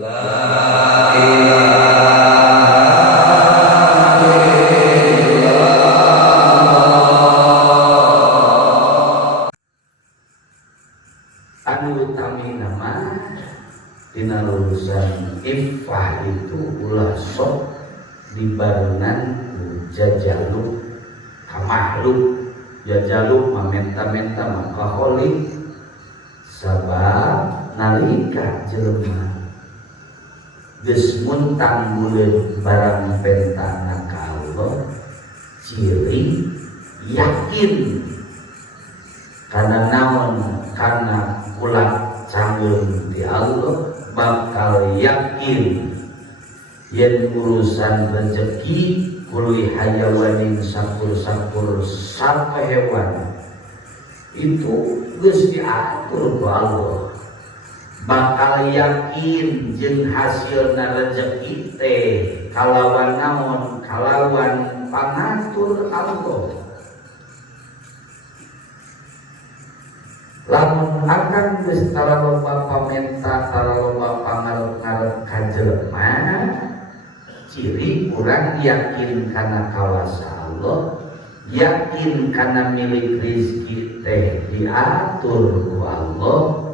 Anu utami nama dina lulusan IFA itu ulah sok dibarengan jajaluk kamahluk jajaluk mamenta-menta makaholik sabab nalika jelema geus muntang muleuh barang pentana ka Allah ciri yakin karena naon karena ulah canggeum di Allah bakal yakin yen urusan rezeki kului hayawanin sakur-sakur sampai hewan itu geus diatur ku Allah bakal yakin jeung hasilna rezeki teh kalawan naon kalawan pangatur Allah. Lamun akan geus tara loba pamenta tara loba pangarep-ngarep ka jelema ciri urang yakin kana kawasa Allah yakin kana milik rezeki teh diatur ku Allah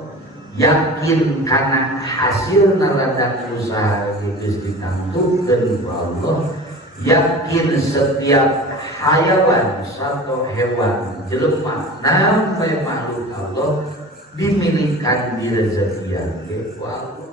yakin kana hasil naradak usaha geus ditangtukeun ku Allah yakin setiap hayawan atau hewan jelema sampai makhluk Allah dimilikan di rezekian ku Allah.